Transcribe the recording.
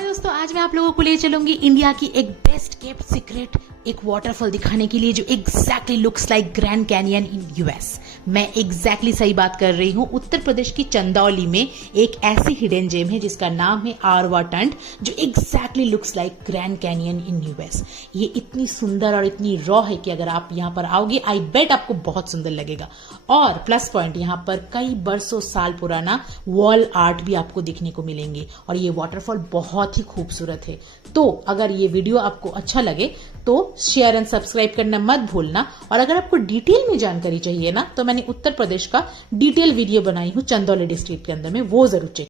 हाय दोस्तों, आज मैं आप लोगों को ले चलूंगी इंडिया की एक बेस्ट केप्ट सीक्रेट एक वाटरफॉल दिखाने के लिए जो exactly looks like grand canyon in US. मैं एग्जैक्टली सही बात कर रही हूँ। उत्तर प्रदेश की चंदौली में एक ऐसी हिडन जेम है जिसका नाम है आरवा टंड, जो exactly looks like grand canyon in US. ये इतनी सुंदर और इतनी रॉ है कि अगर आप यहाँ पर आओगे आई बेट आपको बहुत सुंदर लगेगा। और प्लस पॉइंट, यहाँ पर कई बरसों साल पुराना वॉल आर्ट भी आपको दिखने को मिलेंगे और ये वाटरफॉल बहुत ही खूबसूरत है। तो अगर ये वीडियो आपको अच्छा लगे तो शेयर एंड सब्सक्राइब करना मत भूलना। और अगर आपको डिटेल में जानकारी चाहिए ना, तो मैंने उत्तर प्रदेश का डिटेल वीडियो बनाई हूँ चंदौली डिस्ट्रिक्ट के अंदर में, वो जरूर चेक